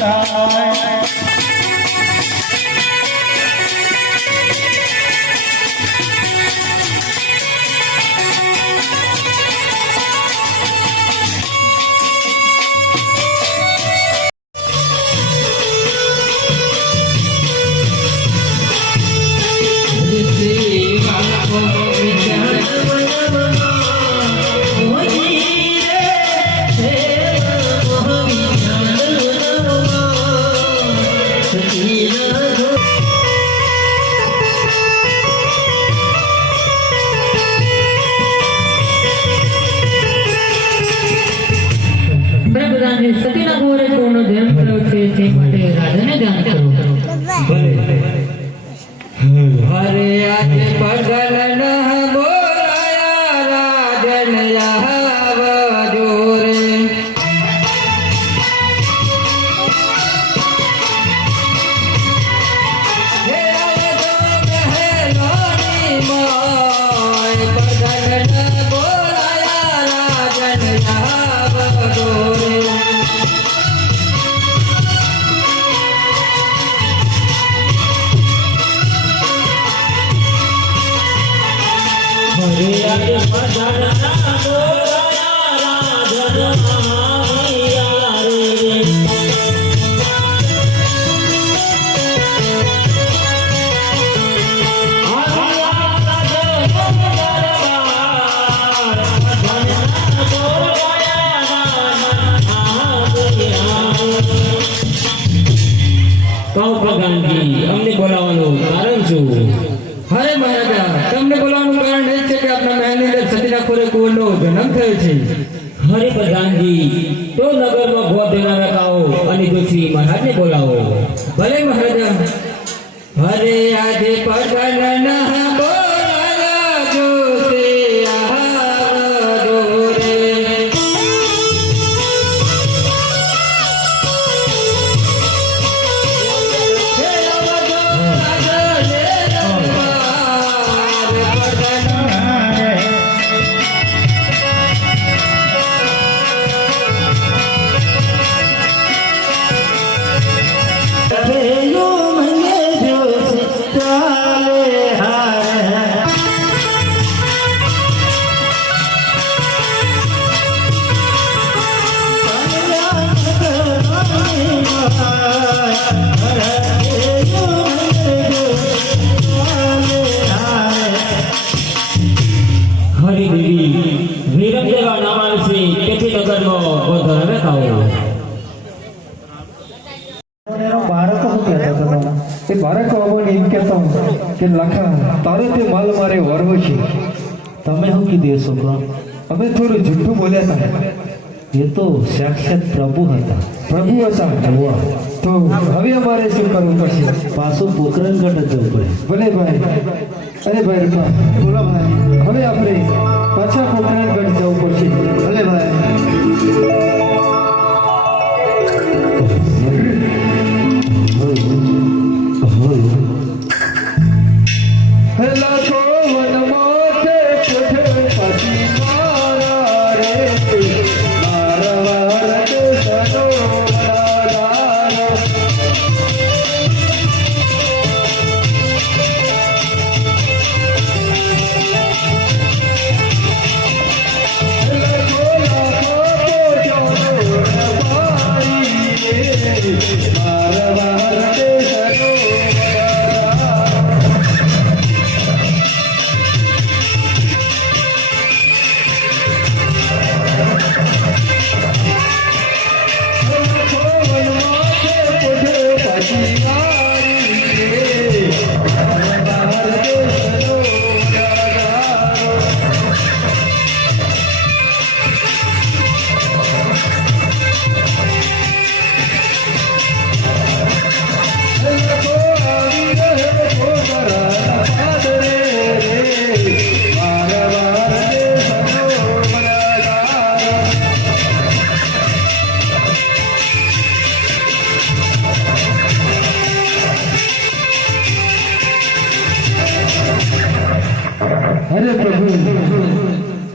થાય સતીના ગોરે કોનો જન્મ થયો છે તે માટે રાજાને જાણ કરો. હરે આજે પગલ બોલાયા રાજન આવજો રે. હે આવજો મહેલોની માય પગલ બોલાયા રાજન આવજો રે. અમને બોલાવવાનું કારણ શું? હરે મહારાજા, તમને બોલાવવાનું કારણ એ છે કે આપણા મહેલની અંદર સતીના ખોરે કુંવરનો જન્મ થયો છે. હરે પ્રધાનજી, તો નગરમાં ગોત દેનારા કાઓ અને દોષી મહારાજને બોલાવો. ભલે મહારાજા. હરે આજે પગલ બોલાયા જોશે આવજો રે. હે આવજો રાજન તારે તે માલ મારે વરવો છે. તમે શું કીધું છોકરા? અમે થોડું જૂઠું બોલ્યા હતા. એ તો સાક્ષાત પ્રભુ હતા. પ્રભુ હતા તો હવે અમારે શું કરવું પડશે? પાછું પોકરણગઢ જવું પડે. ભલે ભાઈ. અરે ભાઈ રૂપા, બોલો ભાઈ. હવે આપણે પાછા પોકરણગઢ જવું પડશે. ભલે ભાઈ. લાખો વનમાં તે પોતે પાછી મારા રે મારા વાલા તો સનો મારા. લાખો લાખો પોતાનો મારી રે મારા વાલા તો સનો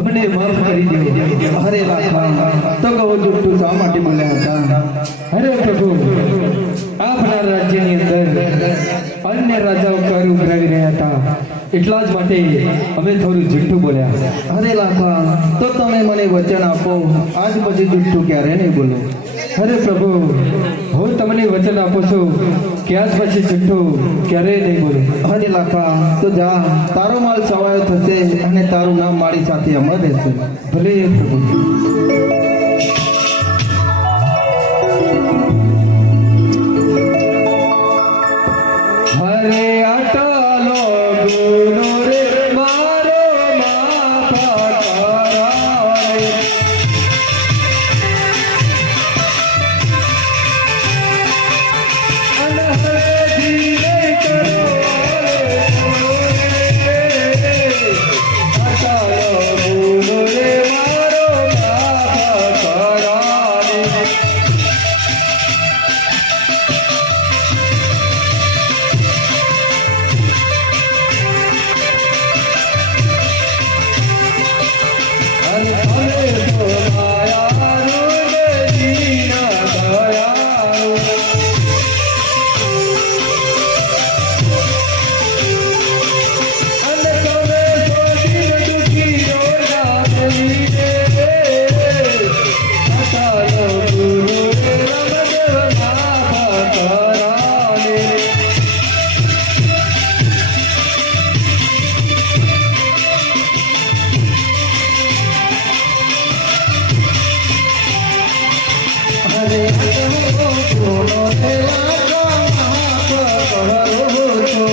અમને માફ કરી દો. અરે લાખા તો કહો જુઠ્ઠું શા માટે બોલ્યા હતા? અરે પ્રભુ, આપના રાજ્યની અંદર અન્ય રાજાઓ કર ઉઘરાવી રહ્યા હતા, એટલા જ માટે અમે થોડું જુઠ્ઠું બોલ્યા. અરે લાખા તો તમે મને વચન આપો, આજ પછી જુઠ્ઠું ક્યારે નહીં બોલો. અરે પ્રભુ, હું તમને વચન આપું છું કે આજ પછી જુઠ્ઠું ક્યારેય નહીં બોલું. અરે લાખા તો જા, તારો માલ સવાયો થશે અને તારું નામ મારી સાથે અમર રહેશે. ભલે પ્રભુ. હરે આટલો ગુનો રે મારો માફ કરાવો રે. અને હરે ધીરે કરો રે. આટલો ગુનો રે મારો માફ કરાવો રે. અને તમે તો દયાળુ ને દીન દયાળુ. અને તમે તો દિન દુખી રોયા દેવી રે. આટલો ગુરુ રે રામદેવ માફ કરાવે. અરે ગુનો રે લાખા માફ કરો છો.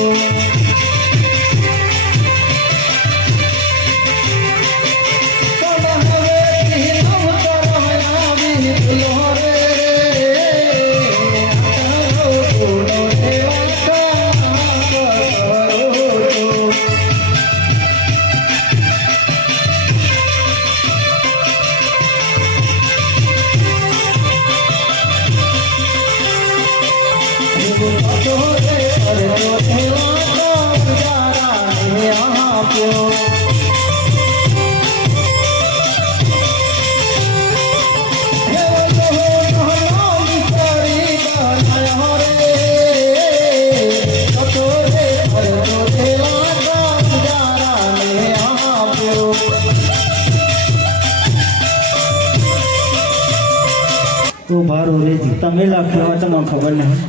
તો ભાર ઓરેજી તમે લખ્યો તમને ખબર નહીં.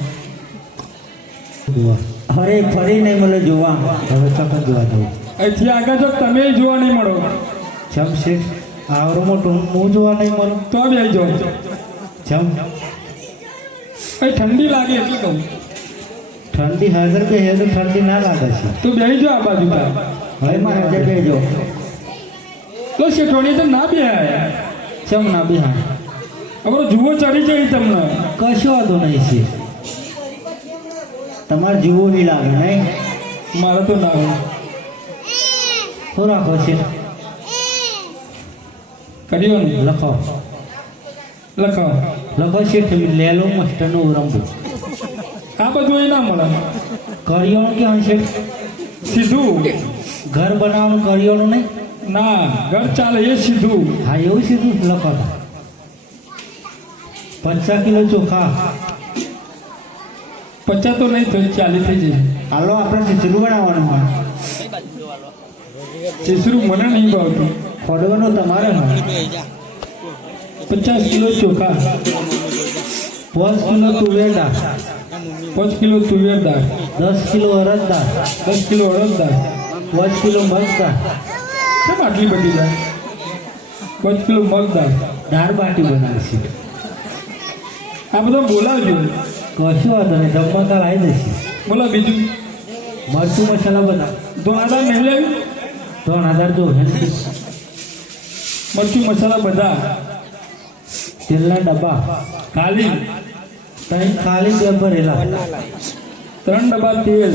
જોવા અરે ફરી નહીં મળે જોવા. હવે ચોક્કસ જોવા જવું. અહીંથી આગળ જો તમે જોવા નહીં મળો ચમ છે આવરો મોટો હું જોવા નહીં મળો. તો બી આવી જાઓ. ચમ અહીં ઠંડી લાગે એટલે કહું. ઠંડી હાજર કે હે તો ઠંડી ના લાગે છે. તો બેસી જાઓ આ બાજુ તાર. હવે મારે આજે બેજો લો શેઠવાણી તો ના બે ચમ ના બિહાર અમારો જુઓ ચડી જાય તમને. કશો વાંધો નહીં છે. તમારે જીવો નહીં લાગે નહીં. મારે તો ના હોય. શું રાખો છે? કર્યો ને લખો લખો. લખો છે લેલો મસ્ટરનો ઉરંબો. આ બધું એ ના મળે. કરિયાણું કેવું છે? સીધું ઘર બનાવવાનું કરિયાણું નહીં. ના ઘર ચાલે એ સીધું. હા એવું સીધું લખો. 50 કિલો ચોખા. 50 તો નહીં થઈ 40 થઈ જાય. હાલો આપણે ખીચડું બનાવવાનું હોય. ચીસરું મને નહીં ભાવતું. ખોડવાનું તમારે હોય. 50 કિલો ચોખા, 5 કિલો તુવેર દાળ, 5 કિલો તુવેર દાળ, 10 કિલો અડદ દાળ, 10 કિલો અડદ દાળ. 5 કિલો મગ દાળ. કેમ આટલી બધી દાળ? 5 કિલો મગ દાળ. દાળ બાટી બનાવશે. આ બધો બોલાવજો. કશું વાંધો નહીં. ધમકાલ આવી જશે. બોલા બીજું. મરચું મસાલા બનાવ. ધોણાદાર નહીં લેવું. 3000 જો મરચું મસાલા બધા તેલના ડબ્બા ખાલી. ત્રણ ખાલી બે ભરેલા. 3 ડબ્બા તેલ.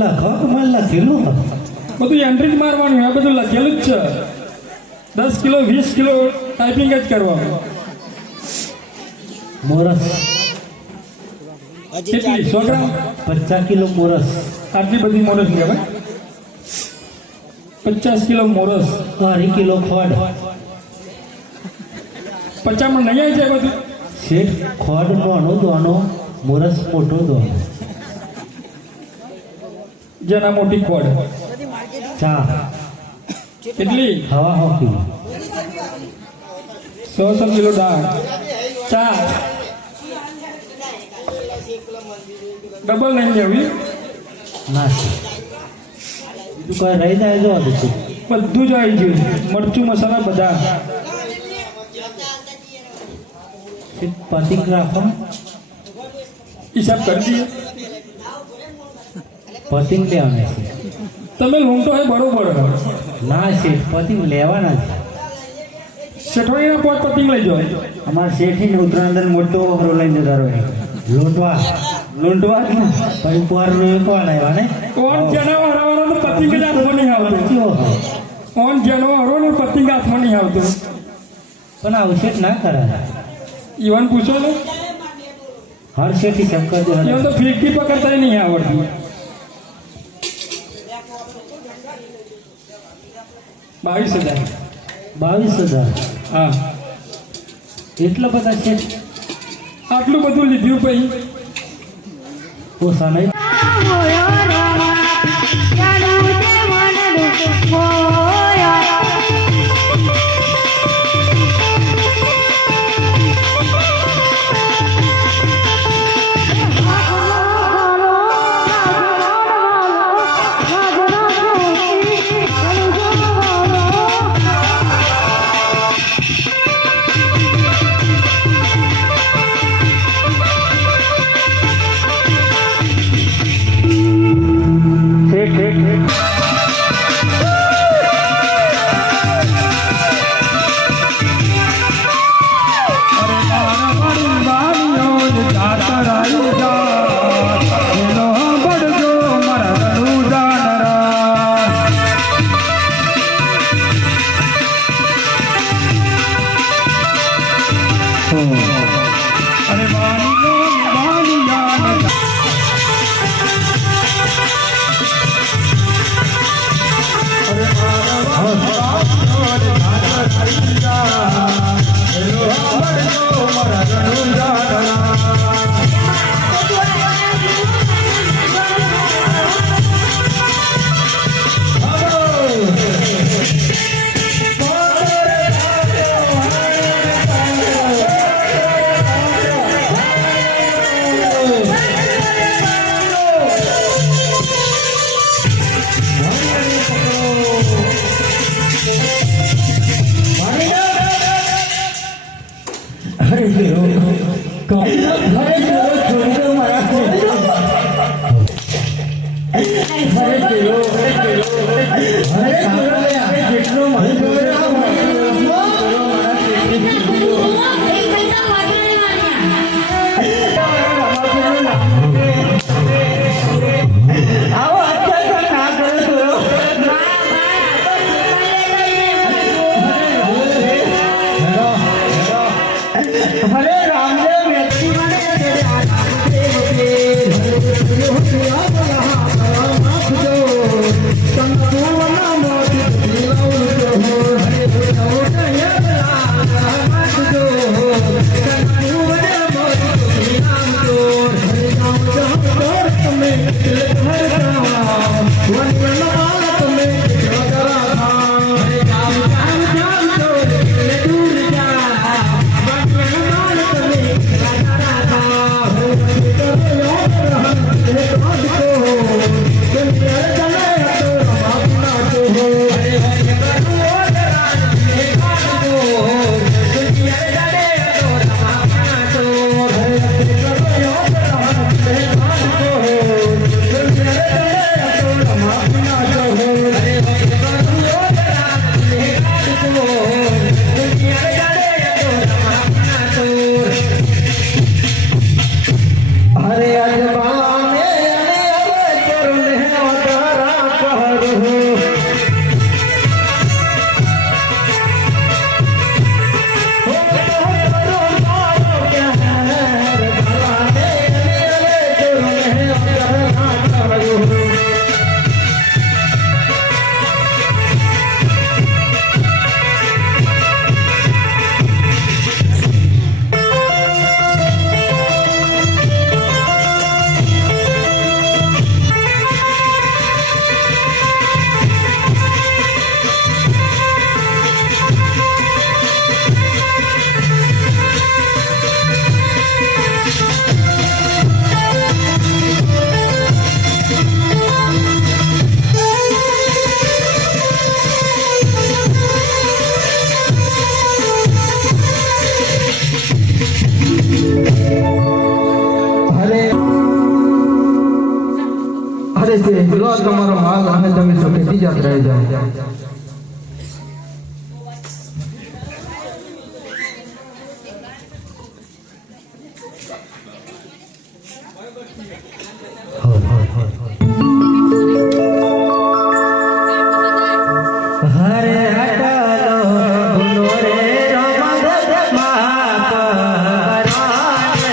લખો મને લખેલું બધું એન્ટ્રી જ મારવાનું. આ બધું લખેલું જ છે. 10 કિલો 20 કિલો ટાઈપિંગ જ કરવાનું. મોરસ કેટલી 100 ગ્રામ? 50 કિલો મોરસ. આટલી બધી મોરસ કહેવાય. 50 કિલો મોરસ, 2.5 કિલો ખોડ. 50 માં નહીં આવી જાય બધું? શેઠ ખોડ નાનો દોનો, મોરસ મોટો દોનો. જેના મોટી ખોડ ચા કેટલી? હવા 100 કિલો. 100 કિલો દાળ, ચા ડબલ નહીં લેવી, ના શેઠ. બીજું કોઈ રહી જાય જો હતું. બધું જ આવી ગયું, મરચું મસાલા બધા. શેઠ પતિક રાખો. હિસાબ કરી દઈએ. પતિક લેવાના છે. તમે લૂંટો હોય બરોબર. ના શેઠ પતિક લેવાના છે. શેઠવાણીના પોત પતિંગ લઈ જાઓ. અમારા શેઠી ઉત્તરાયણ મોટો વખરો લઈને જતા રહે. લૂંટવા લૂંટવા પછી પોર કોણ આવ્યા ને? ઓન જેનો હરાવાનો તો પતિંગ જ હાથમાં નહીં આવતો. કયો? ઓન જેનો હરો ને પતિંગ હાથમાં નહીં આવતો. પણ આવશે ના કરાય. ઈવન પૂછો ને, હર શેઠી શંકર ઈવન તો ફિરકી પકડતા નહીં આવડતી. 22,000. 22,000. હા, એટલા બધા શેઠ આટલું બધું લીધું પછી ઓછા નહીં. છે લો આ તમારો માલ અને તમે સુખેથી યાત્રાએ જાઓ. હરે હટલો ભૂલો રે રમત માપ કરાને.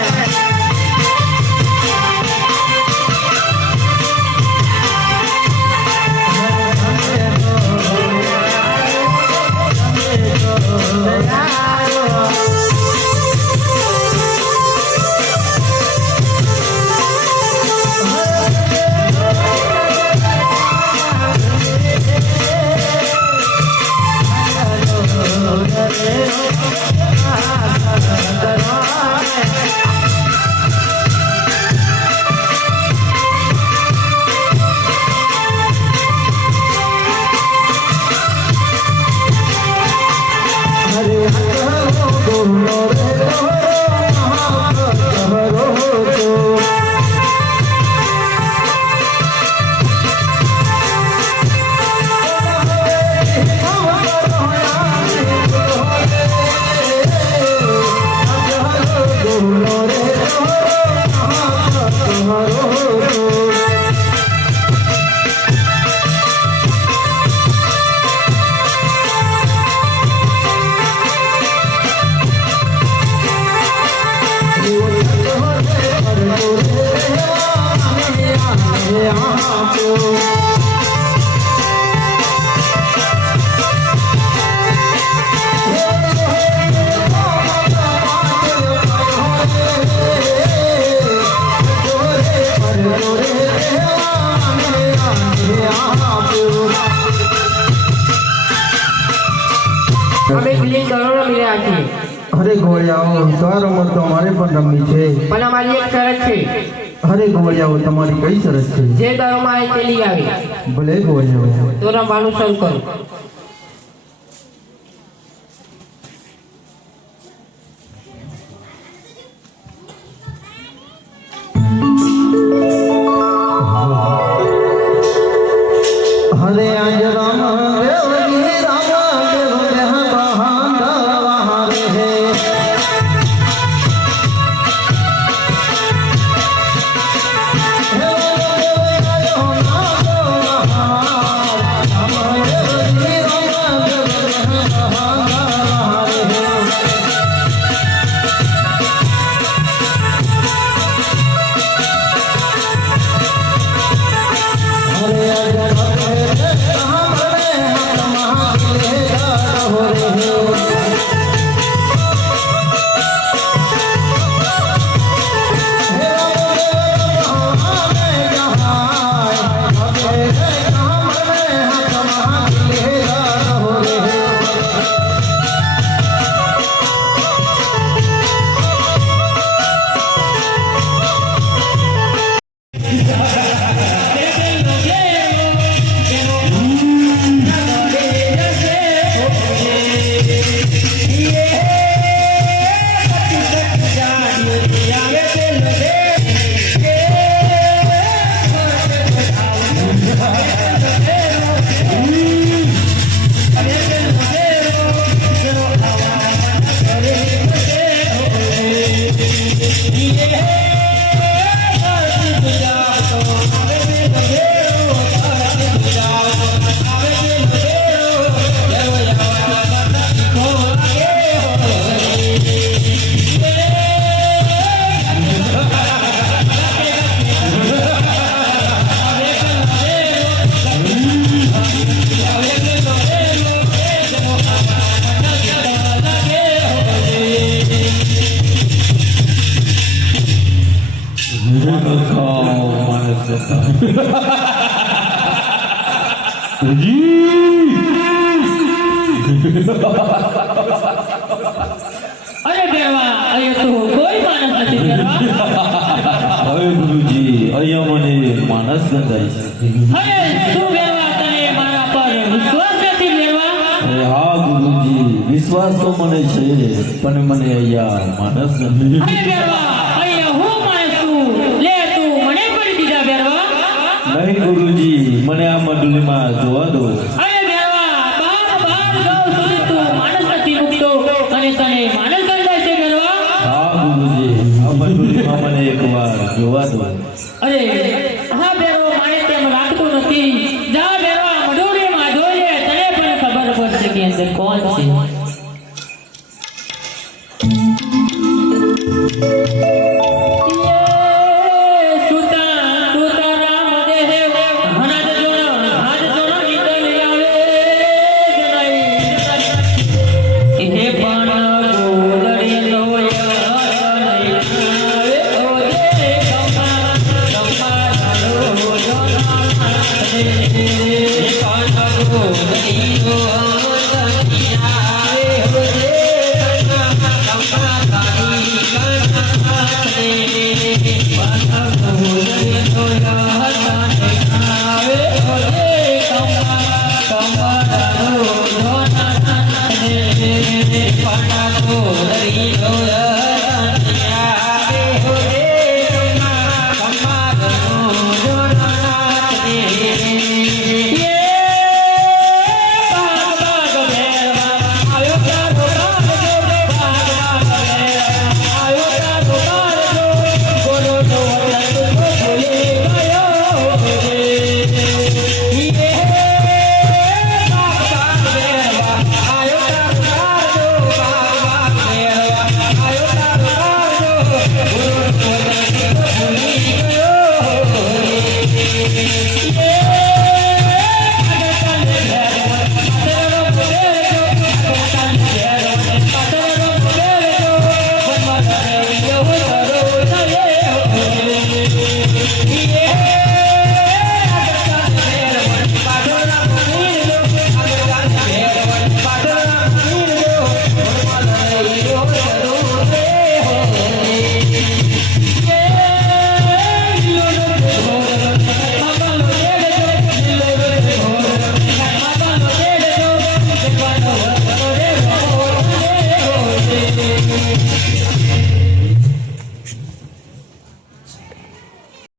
અમે બિલિંગ કરોડો મળ્યા છીએ અરે ગોળિયાઓ તો આ રમત તો અમારે પણ રમવી છે. પણ અમારી એક શરત છે અરે ગોળિયાઓ તમારી કઈ શરત છે? જે દરોમાં આવે તે લઈ આવે ભલે ગોળિયાઓ. તો રમવાનું શરૂ કરો. હરે આજ રામ દેવની રામ દેવ દેહ બહાંદવા રે. અરે બેવા અહીંયા તો કોઈ માણસ નથી બેવા. હવે ગુરુજી અહીંયા મને માણસ ગંધાય છે. અરે શું બેવા તને મારા પર વિશ્વાસ નથી બેવા? અરે હા ગુરુજી વિશ્વાસ તો મને છે પણ મને અહીંયા માણસ નથી. અરે બેવા અહીંયા હું માણસ છું લે તું મને પડી દીધા બેવા. નહીં ગુરુજી જોવા દો. અરે હા બેરો મારે તેમ લાગતું નથી. જા બેરવા મઢોડીમાં જોઈએ તને પણ ખબર પડશે કે અંદર કોણ છે. Oh,